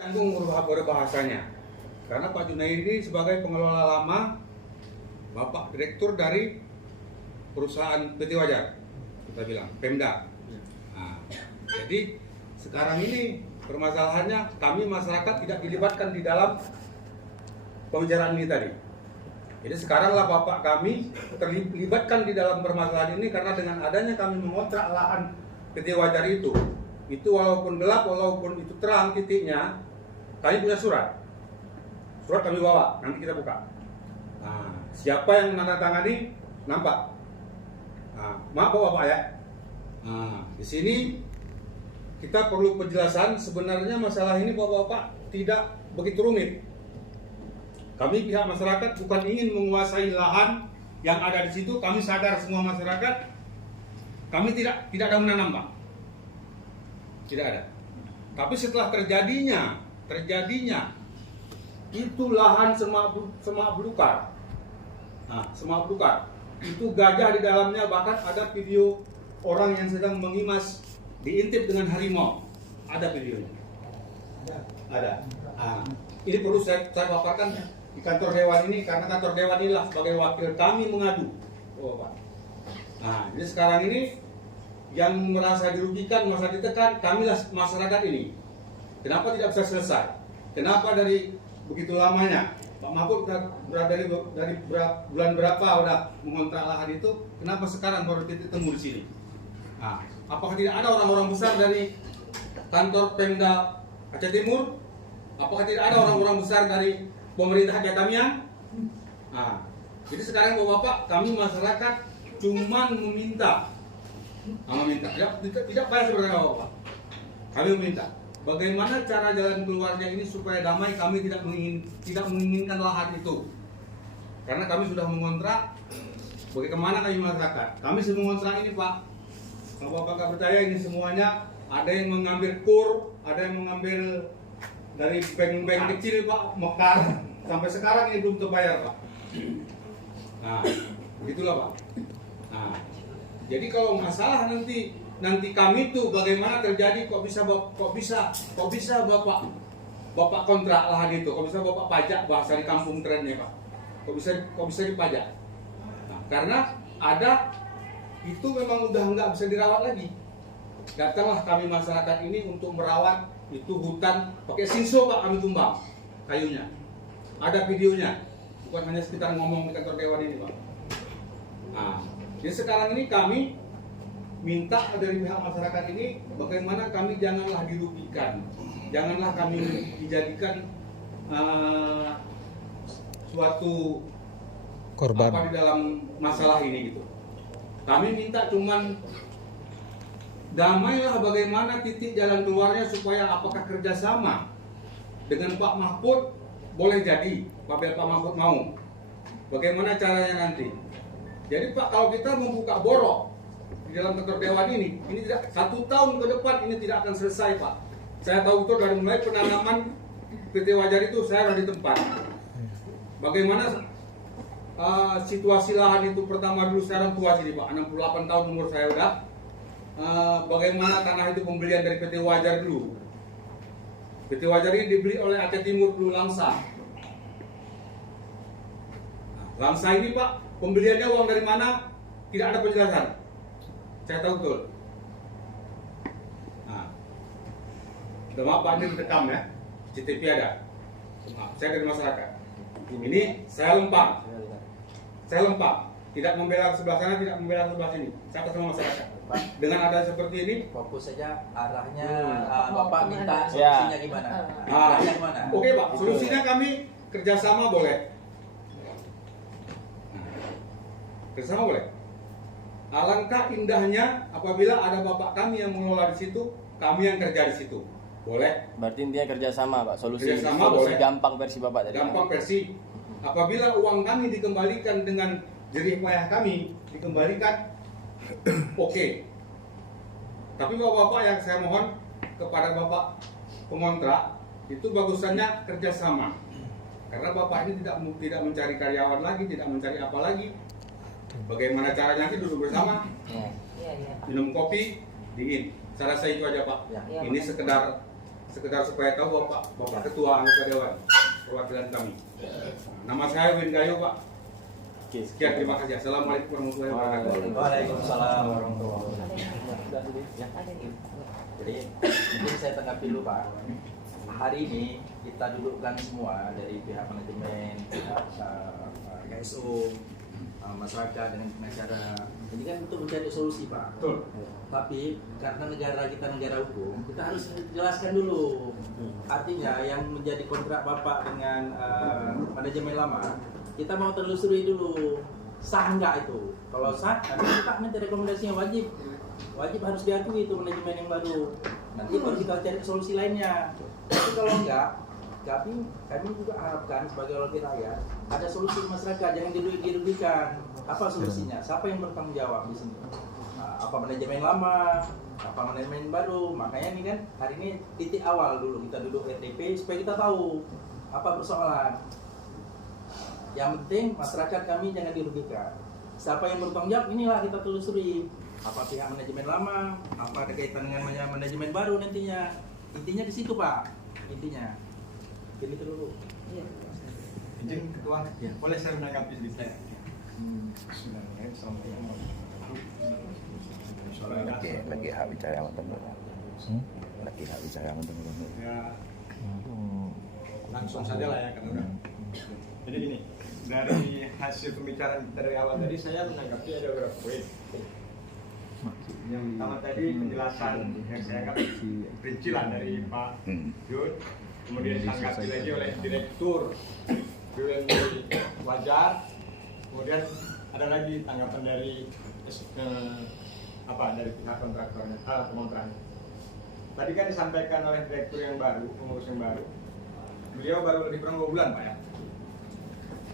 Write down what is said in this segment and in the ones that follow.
Tanggung berbahasanya, karena Pak Junaidi sebagai pengelola lama, Bapak Direktur dari perusahaan PT Wajar, kita bilang Pemda. Nah, jadi sekarang ini permasalahannya kami masyarakat tidak dilibatkan di dalam pembicaraan ini tadi. Jadi sekaranglah Bapak kami terlibatkan di dalam permasalahan ini karena dengan adanya kami mengontrak lahan PT Wajar itu walaupun gelap, walaupun itu terang titiknya, kami punya surat kami bawa, nanti kita buka. Nah, siapa yang menandatangani nampak. Nah, maaf Bapak ya. Nah, di sini kita perlu penjelasan. Sebenarnya masalah ini Bapak tidak begitu rumit. Kami pihak masyarakat bukan ingin menguasai lahan yang ada di situ. Kami sadar semua masyarakat. Kami tidak ada menanam Pak. Tidak ada. Tapi setelah terjadinya itu lahan semak belukar. Nah, semak belukar itu gajah di dalamnya, bahkan ada video orang yang sedang mengimas diintip dengan harimau. Ada videonya. Ada. Nah, ini perlu saya paparkan di kantor dewan ini karena kantor dewan inilah sebagai wakil kami mengadu. Oh, Pak. Nah, jadi sekarang ini yang merasa dirugikan, merasa ditekan, kamilah masyarakat ini. Kenapa tidak bisa selesai? Kenapa dari begitu lamanya Pak Mahfud dari bulan berapa udah mengontrak lahan itu? Kenapa sekarang baru titik temu di sini? Nah, apakah tidak ada orang-orang besar dari kantor Pemda Aceh Timur? Apakah tidak ada orang-orang besar dari pemerintah Jatamian? Nah, jadi sekarang Bapak, kami masyarakat cuma meminta, tidak banyak sebenarnya Bapak. Kami meminta bagaimana cara jalan keluarnya ini supaya damai. Kami tidak menginginkan lahan itu karena kami sudah mengontrak. Bagaimana kami masyarakat? Kami sudah mengontrak ini Pak. Kalau Bapak nggak percaya, ini semuanya ada yang mengambil kur, ada yang mengambil dari bank-bank kecil Pak, mekar. Sampai sekarang ini belum terbayar Pak. Nah, begitulah Pak. Nah, jadi kalau masalah nanti kami tuh bagaimana terjadi, kok bisa Bapak kontrak lahan itu, kok bisa Bapak pajak, bahasa di kampung trennya Pak, kok bisa dipajak. Nah, karena ada itu memang udah nggak bisa dirawat lagi. Datanglah kami masyarakat ini untuk merawat itu hutan pakai sinso Pak, kami tumbang kayunya. Ada videonya, bukan hanya sekitar ngomong di kantor dewan ini Pak. Nah, jadi sekarang ini kami minta dari pihak masyarakat ini bagaimana kami janganlah dirugikan, janganlah kami dijadikan suatu korban di dalam masalah ini gitu. Kami minta cuman damailah, bagaimana titik jalan keluarnya supaya apakah kerjasama dengan Pak Mahfud boleh jadi, apabila Pak Mahfud mau. Bagaimana caranya nanti? Jadi Pak, kalau kita membuka borok di dalam kantor dewan ini tidak 1 tahun ke depan ini tidak akan selesai Pak. Saya tahu betul dari mulai penanaman PT Wajar itu saya ada di tempat. Bagaimana situasi lahan itu pertama dulu, sekarang tua sini Pak, 68 tahun umur saya udah. Bagaimana tanah itu pembelian dari PT Wajar dulu. PT Wajar ini dibeli oleh Aceh Timur dulu Langsa. Nah, Langsa ini Pak, pembeliannya uang dari mana? Tidak ada penjelasan. Saya tahu betul. Nah, maaf Pak, ini direkam ya, CCTV ada. Maaf, saya dari masyarakat. Ini saya lempar, tidak membela sebelah sana, tidak membela sebelah sini. Saya ketemu masyarakat. Dengan ada seperti ini, fokus saja arahnya. Bapak minta solusinya gimana? Arahnya gimana? Oke Pak, solusinya kami kerjasama boleh. Kerjasama boleh. Alangkah indahnya apabila ada bapak kami yang mengelola di situ, kami yang kerja di situ. Boleh. Berarti intinya kerjasama Pak. Solusi boleh. gampang versi Bapak tadi. Gampang versi. Apabila uang kami dikembalikan dengan jerih payah kami, dikembalikan, oke. Tapi bapak-bapak yang saya mohon kepada bapak pengontrak, itu bagusannya kerjasama. Karena bapak ini tidak mencari karyawan lagi, tidak mencari apa lagi. Bagaimana caranya nanti duduk bersama, minum kopi dingin. Saya rasa itu aja Pak. Ini sekedar sekedar supaya tahu Bapak Ketua Anggota Dewan perwakilan kami. Nama saya Win Gayo, Pak. Oke, Sekian, terima kasih. Assalamualaikum warahmatullahi wabarakatuh. Waalaikumsalam warahmatullahi wabarakatuh. Jadi mungkin saya tanggapi dulu Pak. Hari ini kita dudukkan semua dari pihak manajemen, pihak KSO, masyarakat dengan pengacara. Ini kan untuk mencari solusi Pak. Betul. Tapi karena negara kita negara hukum, kita harus jelaskan dulu. Artinya yang menjadi kontrak Bapak dengan manajemen lama, kita mau telusuri dulu sah enggak itu. Kalau sah, nanti kita minta rekomendasi yang wajib harus diakui itu manajemen yang baru. Nanti baru kita cari solusi lainnya. Tapi kalau enggak, kami juga harapkan sebagai wakil rakyat ada solusi masyarakat, jangan dirugikan. Apa solusinya? Siapa yang bertanggung jawab di sini? Apa manajemen lama, apa manajemen baru? Makanya ini kan hari ini titik awal dulu kita duduk RDP supaya kita tahu apa persoalan. Yang penting masyarakat kami jangan dirugikan. Siapa yang bertanggung jawab, inilah kita telusuri. Apa pihak manajemen lama, apa ada kaitan dengan manajemen baru nantinya. Intinya di situ Pak, intinya. Jadi itu dulu. Iya. Izin Ketua, Ya. boleh saya menanggapi sedikit? Lagi hak bicara sama teman. Lagi hak bicara sama teman. Ya, langsung saja lah ya karena jadi gini, dari hasil pembicaraan kita dari awal tadi saya menanggapi ada beberapa poin. Yang pertama tadi penjelasan yang saya anggap rincilan dari Pak Yud, kemudian ditanggapi lagi oleh Direktur BUMD Wajar, kemudian ada lagi tanggapan dari dari pihak kontraktornya, pengontraknya. Tadi kan disampaikan oleh direktur yang baru, pengurus yang baru, beliau baru lebih kurang 2 bulan Pak ya.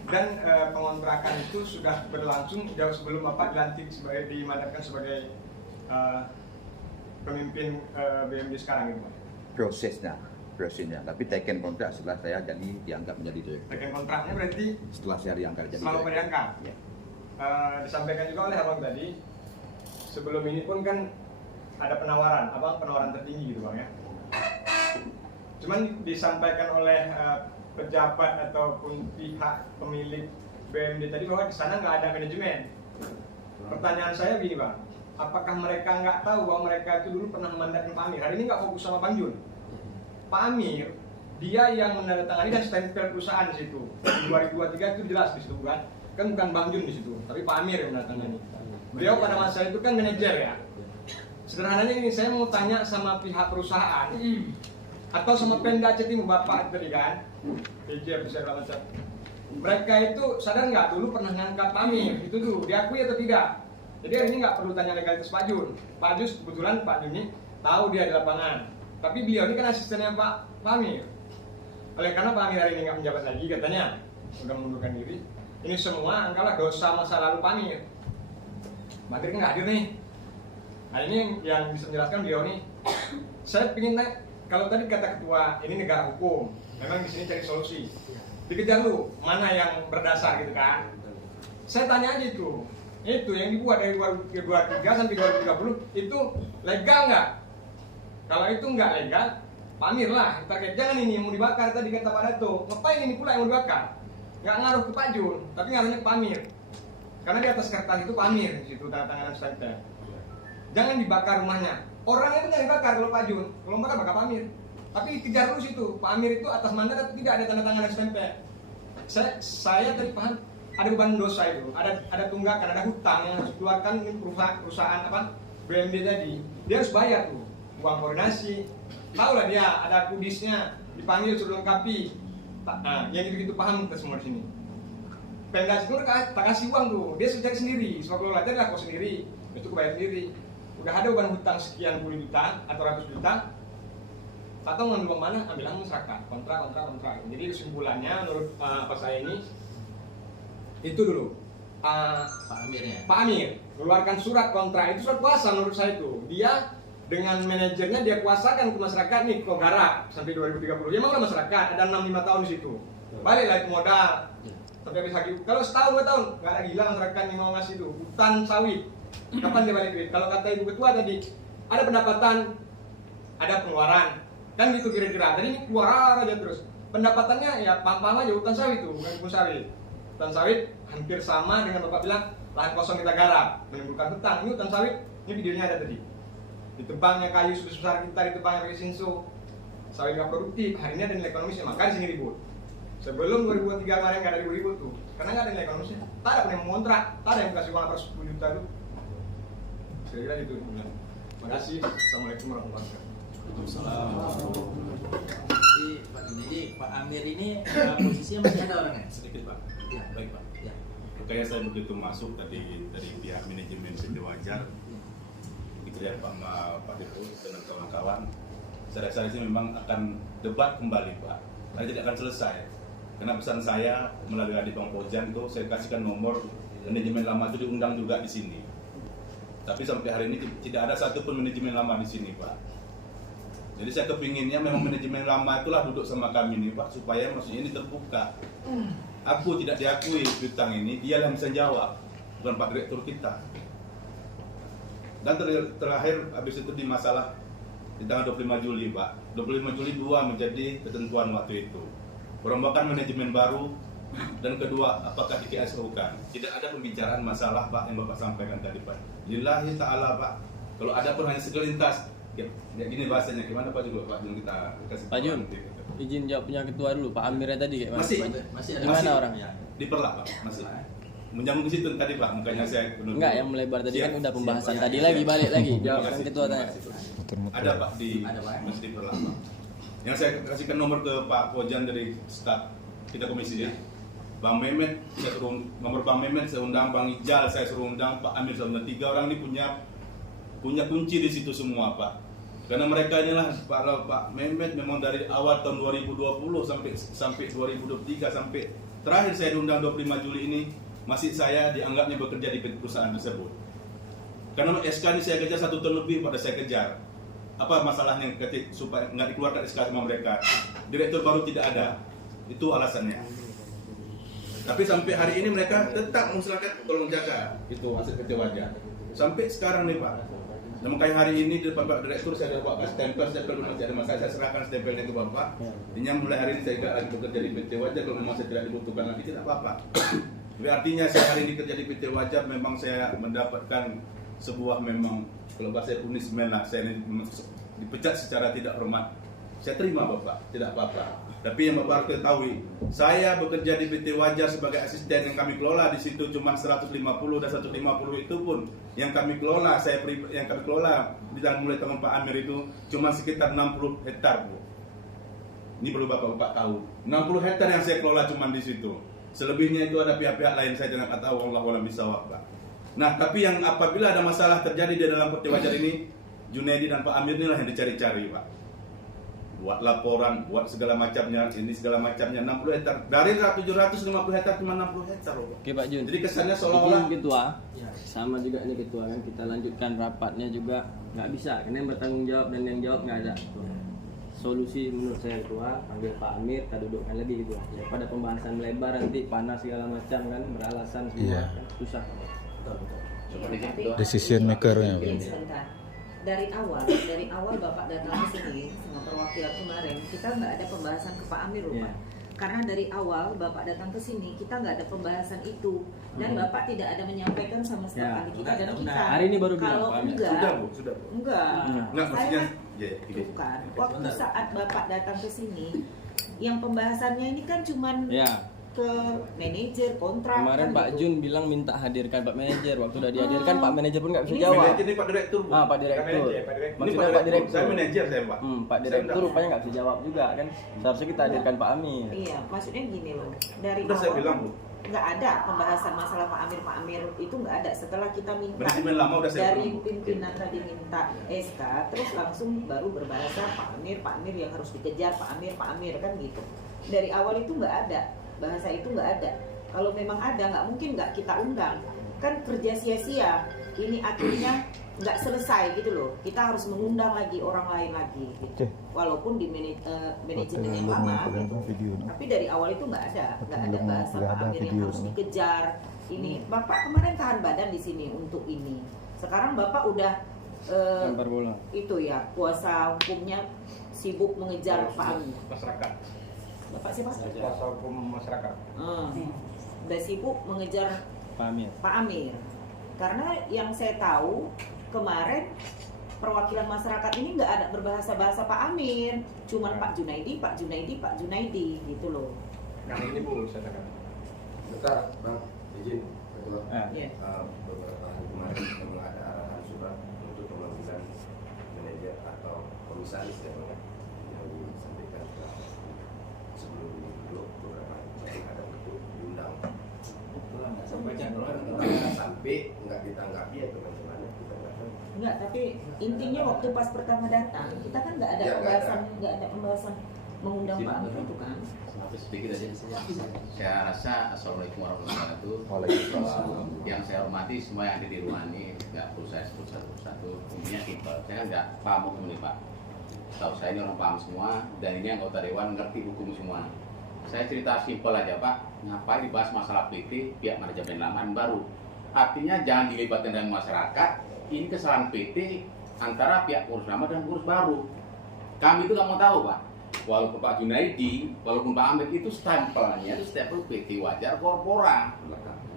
Dan pengontrakan itu sudah berlangsung jauh sebelum Bapak dilantik dimandatkan sebagai pemimpin BUMD sekarang gitu Pak. Prosesnya, tapi taken kontrak setelah saya jadi diangkat menjadi direktur. Bagian kontraknya berarti Setelah saya diangkat jadi selalu direktur. diangkat. Ya. Disampaikan juga oleh Abang tadi, sebelum ini pun kan ada penawaran, penawaran tertinggi gitu Bang ya. Cuman disampaikan oleh pejabat ataupun pihak pemilik BUMD tadi bahwa di sana nggak ada manajemen. Pertanyaan saya begini Bang, apakah mereka nggak tahu bahwa mereka itu dulu pernah memandatkan Pak Amir? Hari ini nggak fokus sama Bang Jun. Pak Amir, dia yang menandatangani dan stempel perusahaan di situ. Di 2023 itu jelas di situ kan bukan Bang Jun di situ, tapi Pak Amir yang menandatangani. Beliau pada masa itu kan manajer ya. Sederhananya ini saya mau tanya sama pihak perusahaan atau sama Pemda Jatim Bapak tadi kan, PJ bisa segala macam. Mereka itu sadar nggak dulu pernah ngangkat Pak Amir itu dulu, diakui atau tidak? Jadi hari ini nggak perlu tanya legalitas Pak Jun. Pak Jus kebetulan Pak Jun ini tahu dia di lapangan. Tapi beliau ini kan asistennya Pak Amir. Oleh karena Pak Amir hari ini nggak menjabat lagi katanya, sudah mengundurkan diri. Ini semua angkalah dosa masa lalu Pak Amir. Pak Amir kan nggak hadir nih. Nah ini yang bisa menjelaskan beliau nih. Saya ingin naik, kalau tadi kata ketua ini negara hukum, memang di sini cari solusi. Dikejar dulu mana yang berdasar gitu kan. Saya tanya aja itu yang dibuat dari 2023 sampai 2030 itu legal nggak? Kalau itu nggak legal, Pak Amir lah, target jangan ini yang mau dibakar tadi kata Pak Dato. Ngapain ini pula yang mau dibakar? Nggak ngaruh ke Pak Jun, tapi ngaruhnya ke Pak Amir. Karena di atas kertas itu Pak Amir, di situ tanda tangan stempel. Jangan dibakar rumahnya. Orangnya itu jangan dibakar kalau Pak Jun, kalau bakar Pak Amir. Tapi kejar dulu situ, Pak Amir itu atas mandat atau tidak ada tanda tangan dan stempel. Saya tadi paham ada beban dosa itu, ada tunggakan, ada hutang yang harus dikeluarkan perusahaan BUMD tadi. Dia harus bayar tuh uang koordinasi, tahu lah dia ada kudisnya, dipanggil suruh lengkapi. Nah, yang gitu-gitu paham kita semua di sini. Pemda itu tak kasih uang tuh, dia sudah cari sendiri, semua kelola tadi lah kau sendiri, itu kebayar sendiri. Udah ada beban hutang sekian puluh juta atau ratus juta, tak tahu ngambil uang mana, ambil langsung masyarakat, kontrak. Jadi kesimpulannya menurut saya ini itu dulu. Pak Amirnya. Pak Amir mengeluarkan surat kontrak itu surat kuasa menurut saya itu. Dia dengan manajernya dia kuasakan ke masyarakat nih kok garap sampai 2030. Ya memang masyarakat ada 6-5 tahun di situ. Baliklah itu modal. Sampai habis lagi. Kalau setahun 2 tahun nggak ada gila masyarakat yang mau ngasih itu hutan sawit. Kapan dia balik duit? Kalau kata Ibu Ketua tadi ada pendapatan, ada pengeluaran. Kan gitu kira-kira. Tadi ini keluar aja terus. Pendapatannya ya paham-paham aja hutan sawit tuh, bukan kebun sawit. Hutan sawit hampir sama dengan Bapak bilang lahan kosong kita garap, menimbulkan hutan. Ini hutan sawit, ini videonya ada tadi. Ditebangnya kayu sebesar kita, ditebangnya pakai sinso. Sawit nggak produktif, hari ini ada nilai ekonomisnya, maka di sini ribut. Sebelum 2023 kemarin nggak ada ribut tuh, karena nggak ada nilai ekonomisnya. Tak ada yang mengontrak, tak ada yang kasih uang 10 juta tuh. Kira-kira gitu. Terima kasih. Assalamualaikum warahmatullahi wabarakatuh. Jadi Pak Amir ini posisinya masih ada orangnya? Sedikit Pak. Ya, Baik Pak. ya. Makanya saya begitu masuk dari pihak manajemen PT Wajar, gitu ya Pak Depo dan kawan-kawan. Saya rasa ini memang akan debat kembali Pak, karena tidak akan selesai. Karena pesan saya melalui adik Bang Pojan itu saya kasihkan nomor manajemen lama itu diundang juga di sini. Tapi sampai hari ini tidak ada satupun manajemen lama di sini Pak. Jadi saya kepinginnya memang manajemen lama itulah duduk sama kami nih Pak, supaya maksudnya ini terbuka. Aku tidak diakui piutang ini, dia yang bisa jawab, bukan Pak Direktur kita. Dan terakhir habis itu di masalah di tanggal 25 Juli Pak. 25 Juli 2 menjadi ketentuan waktu itu. Perombakan manajemen baru dan kedua apakah di-KSO-kan. Tidak ada pembicaraan masalah Pak yang Bapak sampaikan tadi Pak. Lillahi ta'ala Pak. Kalau ada pun hanya segelintas. Ya gini bahasanya, gimana Pak juga Pak Jun kita kasih Pak Jun, izin jawab punya ketua dulu, Pak Amirnya tadi kayak mana? Masih ada. Gimana orangnya? Diperlah Pak, masih. Menyambung ke situ tadi Pak, makanya saya penuh. Enggak, yang melebar tadi kan udah pembahasan siap. tadi lagi, balik lagi. Terima Jawab kasih. kan ketua tanya. Ada Pak Ada, Pak. masih diperlah Pak. Yang saya kasihkan nomor ke Pak Pojan dari staf kita komisi ya. Bang Mehmet, saya suruh nomor Bang Mehmet saya undang, Bang Ijal saya suruh undang, Pak Amir saya undang. 3 orang ini punya kunci di situ semua Pak. Karena mereka inilah Pak Mehmet memang dari awal tahun 2020 sampai 2023 sampai terakhir saya diundang 25 Juli ini masih saya dianggapnya bekerja di perusahaan tersebut. Karena SK ini saya kejar 1 tahun lebih pada saya kejar. Apa masalahnya supaya nggak dikeluarkan SK sama mereka? Direktur baru tidak ada. Itu alasannya. Tapi sampai hari ini mereka tetap mengusulkan tolong jaga itu hasil kerja Wajar. Sampai sekarang nih Pak. Nah, makanya hari ini di depan Pak Direktur saya ada Pak stempel dulu masih ada masalah, saya serahkan stempelnya ke Bapak. Ini mulai hari ini saya tidak lagi bekerja di PT Wajar, kalau memang saya tidak dibutuhkan lagi tidak apa-apa. Tapi artinya saya hari ini kerja di PT Wajar memang saya mendapatkan sebuah memang kalau bahasa punishment lah, saya dipecat secara tidak hormat. Saya terima Bapak, tidak apa-apa. Tapi yang Bapak harus ketahui, saya bekerja di PT Wajar sebagai asisten yang kami kelola di situ cuma 150 dan 150 itu pun yang kami kelola, di dalam mulai tahun Pak Amir itu cuma sekitar 60 hektar Bu. Ini perlu Bapak tahu. 60 hektar yang saya kelola cuma di situ. Selebihnya itu ada pihak-pihak lain saya tidak tahu, Allah walam bisawab Pak. Nah, tapi yang apabila ada masalah terjadi di dalam PT Wajar ini, Junaidi dan Pak Amir inilah yang dicari-cari Pak. Buat laporan, buat segala macamnya, ini segala macamnya 60 hektar. Dari 750 hektar cuma 60 hektar loh. Oke Pak Jun. Jadi kesannya seolah-olah Izin ketua, sama juga ini ketua kan kita lanjutkan rapatnya juga nggak bisa, karena yang bertanggung jawab dan yang jawab nggak ada. Solusi menurut saya ketua, panggil Pak Amir, kita dudukkan lagi gitu. Daripada pembahasan melebar nanti panas segala macam kan, beralasan semua kan susah. Decision maker-nya. Sebentar. Dari awal Bapak datang ke sini sama perwakilan kemarin, kita nggak ada pembahasan ke Pak Amir loh Pak. Karena dari awal Bapak datang ke sini, kita nggak ada pembahasan itu dan Bapak tidak ada menyampaikan sama sekali kita dan kita. Hari ini baru bilang kalau Pak Amir. enggak, sudah Bu. enggak. Enggak, maksudnya Saya ya, itu kan. Waktu saat Bapak datang ke sini, yang pembahasannya ini kan cuman Ya. ke manajer kontrak. Kemarin kan Pak gitu. Jun bilang minta hadirkan Pak Manajer. Waktu udah dihadirkan Pak Manajer pun nggak bisa Ini jawab. Manajer ini Pak Direktur Bu. Pak Direktur. Ini Maksudnya Pak Direktur. Saya manajer saya Pak. Pak Direktur rupanya nggak bisa jawab juga kan. Seharusnya kita hadirkan Pak Amir. Iya, maksudnya gini loh. Dari Udah saya awal bilang Bu. nggak ada pembahasan masalah Pak Amir itu nggak ada. Setelah kita minta Manajemen lama udah saya dari bilang, Bu. pimpinan tadi minta SK, terus langsung baru berbahasa Pak Amir yang harus dikejar Pak Amir kan gitu. Dari awal itu nggak ada bahasa itu nggak ada. Kalau memang ada nggak mungkin nggak kita undang. Kan kerja sia-sia. Ini akhirnya nggak selesai gitu loh. Kita harus mengundang lagi orang lain lagi. Gitu. Walaupun di manajemen yang lama. Gitu. Tapi dari awal itu nggak ada bahasa Pak Amir yang harus dikejar. Ini Bapak kemarin tahan badan di sini untuk ini. Sekarang Bapak udah Lempar bola. itu ya kuasa hukumnya sibuk mengejar Pak Amir. Masyarakat. Bapak siapa? Kuasa hukum masyarakat. Udah sibuk mengejar Pak Amir. Pak Amir. Karena yang saya tahu kemarin perwakilan masyarakat ini nggak ada berbahasa-bahasa Pak Amir, cuman Pak Junaidi, Pak Junaidi, Pak Junaidi gitu loh. Nah ini Bu, saya katakan. Bentar, Bang, izin. Ketua. Iya. Beberapa hari kemarin memang ada arahan surat untuk pemanggilan manajer atau komisaris ya Bang, yang disampaikan sebelum ini dulu beberapa hari kemarin ada untuk diundang. Sampai nggak ditanggapi ya teman-teman, kita nggak tahu. Enggak, tapi intinya waktu pas pertama datang kita kan nggak ada Ya, pembahasan mengundang Pak Amir itu kan. Sedikit aja. Saya rasa assalamualaikum warahmatullahi wabarakatuh. Waalaikumsalam. Yang saya hormati semua yang ada di ruangan ini, nggak perlu saya sebut satu-satu. Intinya simpel. Saya kan nggak paham hukum ini Pak. Tahu saya ini orang paham semua dan ini anggota dewan ngerti hukum semua. Saya cerita simpel aja Pak. Ngapain dibahas masalah PT pihak manajemen laman baru? Artinya jangan dilibatkan dengan masyarakat. Ini kesalahan PT antara pihak urus lama dan urus baru. Kami itu nggak mau tahu Pak. Walaupun Pak Junaidi, walaupun Pak Amir itu stempelnya itu stempel PT Wajar Korpora,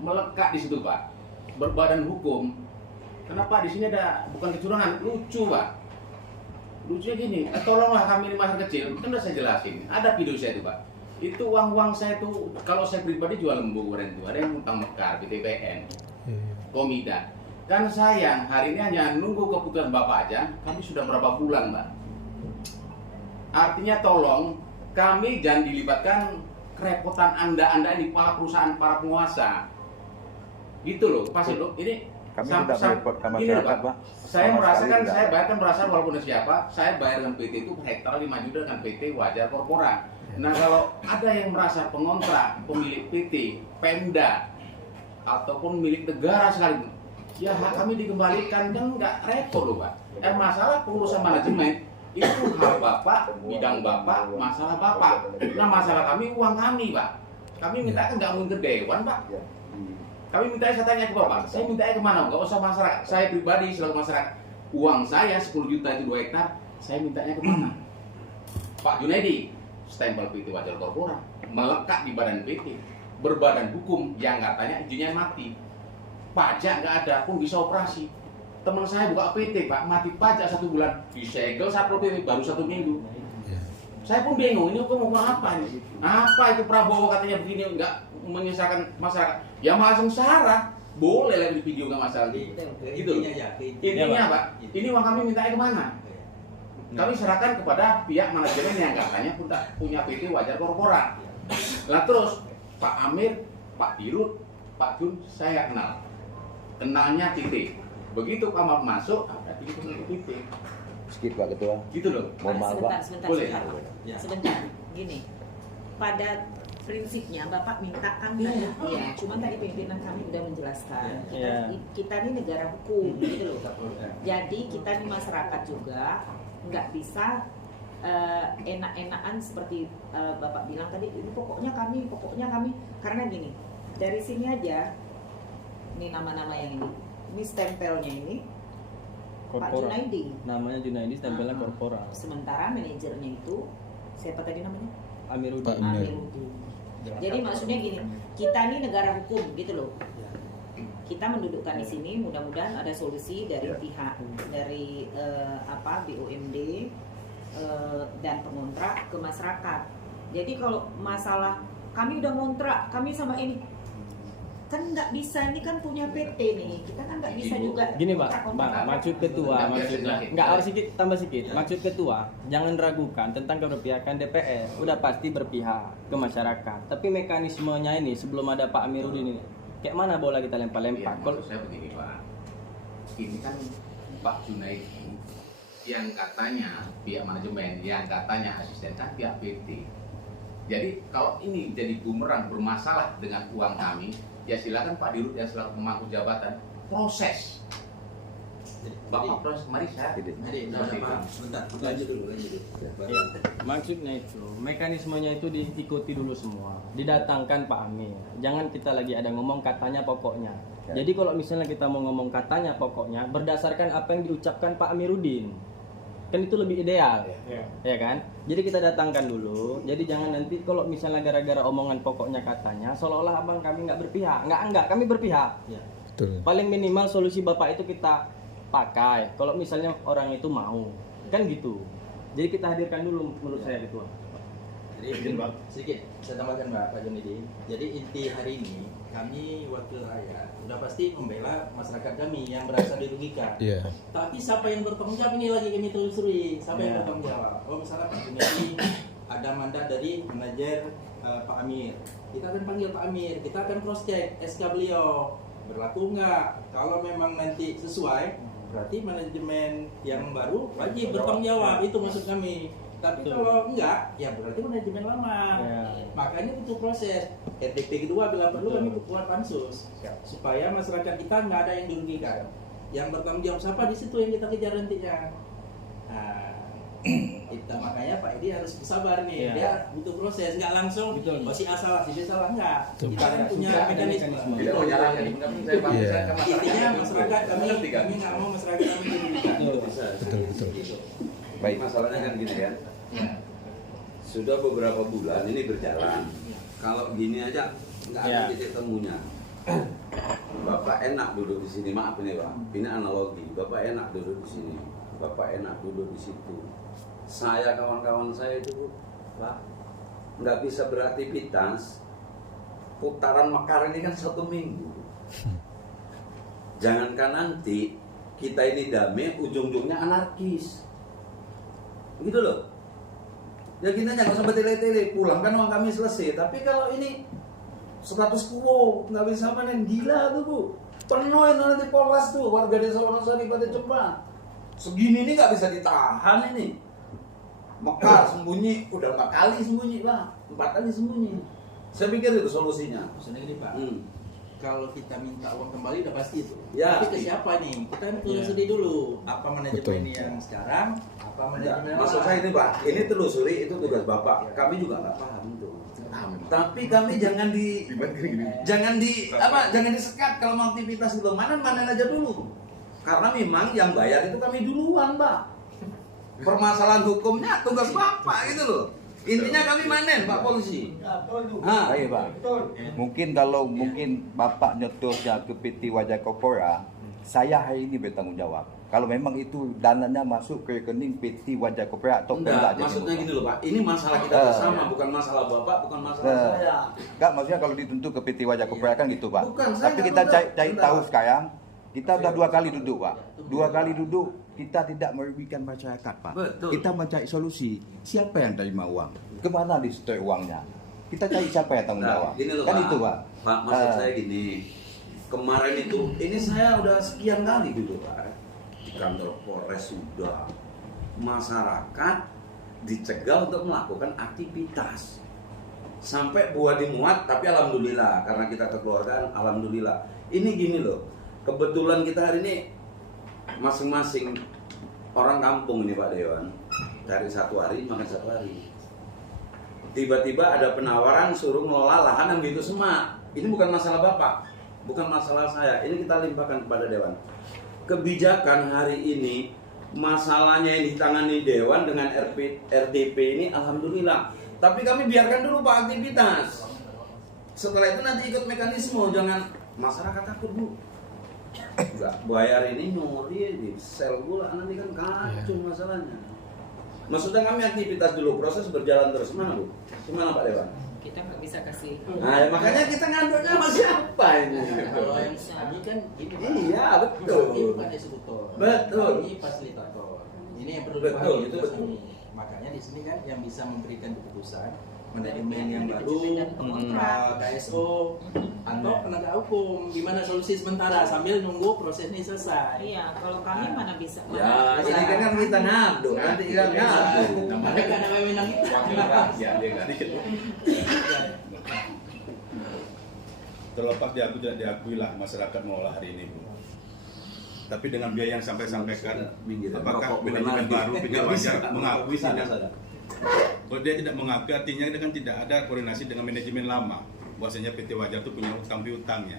melekat di situ Pak. Berbadan hukum. Kenapa di sini ada bukan kecurangan, lucu Pak. Lucunya gini, tolonglah kami ini masyarakat kecil, kan udah saya jelasin. Ada video saya itu Pak. Itu uang saya itu kalau saya pribadi jual lembu goreng itu ada yang utang mekar BTPN, Komida. Dan sayang hari ini hanya nunggu keputusan Bapak aja. Kami sudah berapa bulan Pak. Artinya tolong kami jangan dilibatkan kerepotan anda ini para perusahaan, para penguasa. Gitu loh, pasti loh. Ini Kami tidak merepotkan ini loh, masyarakat, Pak. Saya Sama merasakan, sekali tidak. saya bayarkan perasaan walaupun dari siapa, saya bayar dengan PT itu per hektar 5 juta dengan PT Wajar Korpora. Nah kalau ada yang merasa pengontrak, pemilik PT, Pemda, ataupun milik negara sekali, ya hak kami dikembalikan kan nggak repot loh Pak. Masalah pengurusan manajemen itu hal Bapak, bidang Bapak, masalah Bapak. Nah masalah kami, uang kami Pak. Kami minta kan nggak mungkin ke dewan Pak. Kami minta, saya tanya ke Bapak, saya minta kemana? Nggak usah masyarakat. Saya pribadi selalu masyarakat. Uang saya 10 juta itu 2 hektar, saya mintanya kemana? Pak Junaidi, stempel PT Wajar Korpora, melekat di badan PT, berbadan hukum yang katanya izinnya mati. Pajak nggak ada pun bisa operasi. Teman saya buka PT Pak, mati pajak 1 bulan, disegel Satpol PP baru 1 minggu. Saya pun bingung, ini hukum apa ini? Apa itu Prabowo katanya begini, nggak menyusahkan masyarakat? Ya malah sengsara, boleh lagi di video nggak masalah gitu loh. Intinya Pak, ini uang kami mintanya kemana? Kami serahkan kepada pihak manajemen yang katanya punya PT Wajar Korpora. Nah terus Pak Amir, Pak Dirut, Pak Jun saya kenal, kenalnya titik. Begitu kamar masuk ada di PT. Sedikit Pak Ketua. Gitu loh. Mohon maaf Pak. Boleh. Sebentar. Gini. Pada prinsipnya Bapak minta kan tadi, ya, cuman tadi pimpinan kami udah menjelaskan. Kita ini negara hukum gitu loh. Jadi kita ini masyarakat juga nggak bisa enak-enakan seperti Bapak bilang tadi, ini pokoknya kami, karena gini, dari sini aja, ini nama-nama yang ini stempelnya ini Pak Junaidi. Namanya Junaidi, stempelnya Korpora. Sementara manajernya itu siapa tadi namanya? Amiruddin. Amiruddin. Jadi maksudnya gini, kita ini negara hukum gitu loh. Kita mendudukkan di sini, mudah-mudahan ada solusi dari pihak dari BUMD dan pengontrak ke masyarakat. Jadi kalau masalah kami udah ngontrak, kami sama ini kan nggak bisa, ini kan punya PT nih, kita kan nggak bisa juga. Gini Pak, maksud ketua, maksudnya nggak harus sedikit tambah sedikit. Maksud ketua, jangan ragukan tentang keberpihakan DPR. Udah pasti berpihak ke masyarakat. Tapi mekanismenya ini sebelum ada Pak Amiruddin ini, kayak mana bola kita lempar-lempar? Kalau saya begini Pak, ini kan Pak Junaidi yang katanya pihak manajemen, yang katanya asisten kan pihak PT. Jadi kalau ini jadi bumerang bermasalah dengan uang kami, ya silakan Pak Dirut yang selaku pemangku jabatan proses. Bapak proses, mari saya. Sebentar, lanjut dulu. Ya, maksudnya itu mekanismenya itu diikuti dulu semua, didatangkan Pak Amir. Jangan kita lagi ada ngomong katanya pokoknya. Jadi kalau misalnya kita mau ngomong katanya pokoknya berdasarkan apa yang diucapkan Pak Amiruddin. kan itu lebih ideal. Iya. Ya kan? Jadi kita datangkan dulu. Jadi jangan nanti kalau misalnya gara-gara omongan pokoknya katanya seolah-olah abang kami nggak berpihak. Enggak, kami berpihak. Ya. Betul. Paling minimal solusi Bapak itu kita pakai. Kalau misalnya orang itu mau. Kan gitu. Jadi kita hadirkan dulu menurut saya Ketua. Jadi Izin, Bang. sedikit saya tambahkan Pak Junidi. Jadi inti hari ini kami wakil rakyat sudah pasti membela masyarakat kami yang merasa dirugikan. Iya. Tapi siapa yang bertanggung jawab ini lagi kami telusuri. Siapa yang bertanggung jawab? Oh misalnya Pak Junidi ada mandat dari manajer Pak Amir. Kita akan panggil Pak Amir. Kita akan cross check SK beliau berlaku nggak. Kalau memang nanti sesuai, berarti manajemen yang baru wajib bertanggung jawab. Itu maksud kami. Tapi kalau enggak, ya berarti manajemen lama. Ya. Makanya butuh proses. RDP kedua bila perlu kami buat pansus supaya masyarakat kita nggak ada yang dirugikan. Yang bertanggung jawab siapa di situ yang kita kejar nantinya. Nah, kita makanya Pak Edi harus bersabar nih. Ya. Dia butuh proses, nggak langsung. Betul. Si A salah, si B salah nggak. Betul. Kita kan punya Ada mekanisme. Tidak mau nyalahkan, saya bang, Iya. saya kan Intinya masyarakat kami kan? nggak mau masyarakat kami dirugikan. Betul. Gitu. Baik. Masalahnya kan gini kan. Sudah beberapa bulan ini berjalan. Kalau gini aja nggak ada Ya. titik temunya. Bapak enak duduk di sini, maaf ini Pak. Ini analogi. Bapak enak duduk di sini. Bapak enak duduk di situ. Saya kawan-kawan saya itu Pak nggak bisa beraktivitas. Putaran Mekar ini kan 1 minggu. Jangankan nanti kita ini damai, ujung-ujungnya anarkis. Gitu loh. Ya gini aja, nggak usah bertele-tele, pulang kan uang kami selesai. Tapi kalau ini status quo, nggak bisa main, gila tuh Bu. Penuh itu nanti Polres tuh, warga desa Wonosari pada cepat. Segini ini nggak bisa ditahan ini. Mekar sembunyi, udah 4 kali sembunyi Pak, 4 kali sembunyi. Saya pikir itu solusinya. Maksudnya gini Pak. Hmm. Kalau kita minta uang kembali udah pasti itu. Ya. Tapi ke siapa nih? Kita telusuri dulu. Apa manajemen yang sekarang? Apa Enggak, manajemen maksud lama? saya ini Pak, ini telusuri itu tugas Bapak. Kami juga nggak paham tuh. Tapi kami jangan jangan disekat kalau mau aktivitas itu mana aja dulu. Karena memang yang bayar itu kami duluan Pak. Permasalahan hukumnya tugas Bapak gitu loh. Intinya kami manen Pak Polisi. Baik Pak. Mungkin kalau Bapak nyetornya ke PT Wajah Kopora, saya hari ini bertanggung jawab. Kalau memang itu dananya masuk ke rekening PT Wajah Kopora atau Enggak, maksudnya gini loh Pak. Ini masalah kita bersama, bukan masalah Bapak, bukan masalah saya. Enggak, maksudnya kalau dituntut ke PT Wajah Kopora kan gitu Pak. Bukan, saya Tapi nggak kita tuntut. cari Bentar. tahu sekarang, kita udah 2 kali duduk Pak. 2 kali duduk, kita tidak merugikan masyarakat Pak. Betul. Kita mencari solusi. Siapa yang terima uang? Kemana disetor uangnya? Kita cari siapa yang tanggung jawab. Gini loh Kan Pak. itu Pak. Pak, maksud saya gini. Kemarin itu, ini saya udah sekian kali duduk Pak. Di kantor Polres sudah. Masyarakat dicegah untuk melakukan aktivitas. Sampai buah dimuat, tapi alhamdulillah karena kita kekeluargaan, alhamdulillah. Ini gini loh. Kebetulan kita hari ini masing-masing orang kampung ini Pak Dewan. Dari 1 hari makan 1 hari. Tiba-tiba ada penawaran suruh ngelola lahan yang gitu semak. Ini bukan masalah Bapak, bukan masalah saya. Ini kita limpahkan kepada Dewan. Kebijakan hari ini, masalahnya yang ditangani Dewan dengan RDP ini alhamdulillah. Tapi kami biarkan dulu Pak aktivitas. Setelah itu nanti ikut mekanisme, jangan masyarakat takut Bu. Enggak bayar ini nyuri di sel gula, nanti kan kacau masalahnya. Maksudnya kami aktivitas dulu, proses berjalan terus. Mana Bu? Gimana Pak Dewan? Kita nggak bisa kasih. Nah, ya makanya kita ngaduknya sama siapa ini? Kalau yang kami kan gini Pak. Iya, betul. Kami bukan eksekutor. Betul. Kami fasilitator. Ini yang perlu Betul, dipahami itu tugas betul. kami. Makanya di sini kan yang bisa memberikan keputusan manajemen yang baru, KSO atau penegak hukum. Gimana solusi sementara sambil nunggu proses ini selesai. Iya, kalau kami mana bisa. Ya, ini kan kita ngaduk, nanti kita ngaduk. Namanya gak ada wewenang kita. Wakil rakyat dia nggak dikit. Terlepas diakui tidak diakui lah masyarakat mengolah hari ini Bu. Tapi dengan biaya yang sampaikan, Minggir, apakah rokok bukan manajemen lagi. baru PT Wajar mengakui Sana, tidak? sana. Kalau dia tidak mengakui artinya dia kan tidak ada koordinasi dengan manajemen lama. Bahwasanya PT Wajar itu punya utang piutangnya.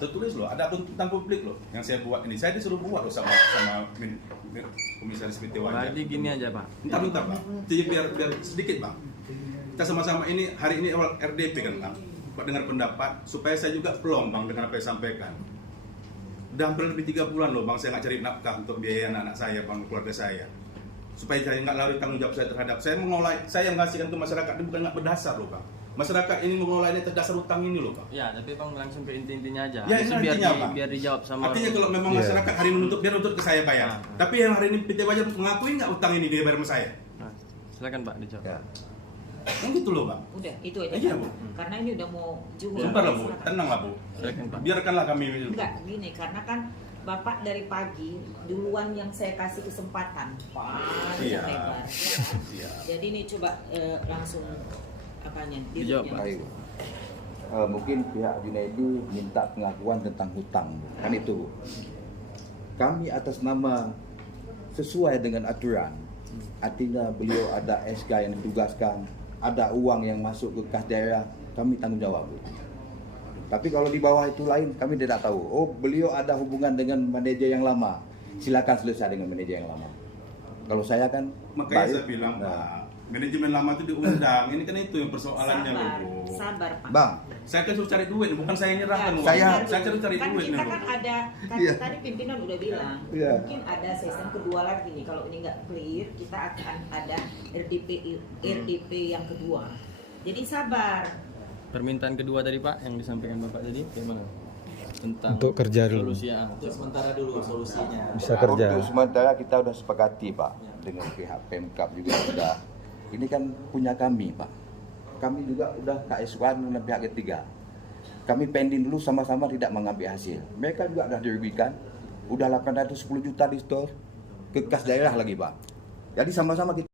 tertulis loh, ada akun tentang publik loh yang saya buat ini. Saya disuruh buat loh sama komisaris PT Wajar. Berarti gini aja Pak. Bentar Bang, jadi biar sedikit Bang. Kita sama-sama ini hari ini awal RDP kan Bang. Pak dengar pendapat supaya saya juga plong Bang dengan apa yang sampaikan. Udah hampir lebih 3 bulan loh Bang saya nggak cari nafkah untuk biaya anak-anak saya, Bang, keluarga saya. Supaya saya nggak lari tanggung jawab saya terhadap saya mengelola, saya yang ngasihkan ke masyarakat ini bukan nggak berdasar loh Bang. Masyarakat ini mengelola ini terdasar utang ini loh Bang. Ya, tapi Bang langsung ke inti-intinya aja. Ya, Itu ini intinya, Bang. biar dijawab sama. Artinya kalau memang masyarakat hari ini menuntut, biar nuntut ke saya bayar. Tapi yang hari ini PT Wajar mengakui nggak utang ini dia bayar sama saya? Nah, silakan Pak dijawab. Ya. Yang gitu loh Bang. Udah, itu aja. Iya, Bu. Karena ini udah mau juhur. Sebentar lah Bu, tenanglah Bu. Silakan Pak. Biarkanlah kami. Enggak, gini, karena kan Bapak dari pagi duluan yang saya kasih kesempatan panjang Iya. lebar. Iya. Jadi ini coba langsung apanya? Dijawab, dirinya. Pak. Ayo. Mungkin pihak Junaidi minta pengakuan tentang hutang, kan itu. Kami atas nama sesuai dengan aturan, artinya beliau ada SK yang ditugaskan, ada uang yang masuk ke kas daerah, kami tanggung jawab. Tapi kalau di bawah itu lain, kami tidak tahu. Oh, beliau ada hubungan dengan manajer yang lama, silakan selesai dengan manajer yang lama. Kalau saya kan Makanya baik. saya bilang Nah, Pak, manajemen lama itu diundang. Ini kan itu yang persoalannya loh Sabar, Bu. sabar Pak. Bang, Saya kan suruh cari duit, bukan saya nyerahkan uang. Saya- saya cari kan duit nih kita Bu. kan ada kan Iya. tadi pimpinan udah bilang Iya. mungkin ada season kedua lagi nih, kalau ini nggak clear kita akan ada RDP yang kedua, jadi sabar. Permintaan kedua tadi Pak yang disampaikan Bapak tadi gimana? Tentang Untuk kerja dulu. solusi ya. Untuk sementara dulu solusinya. Bisa kerja. Untuk sementara kita sudah sepakati Pak dengan pihak Pemkab juga sudah. Ini kan punya kami Pak. Kami juga udah KS1 dengan pihak ketiga. Kami pending dulu sama-sama tidak mengambil hasil. Mereka juga sudah dirugikan. Udah 810 juta di store ke kas daerah lagi Pak. Jadi sama-sama kita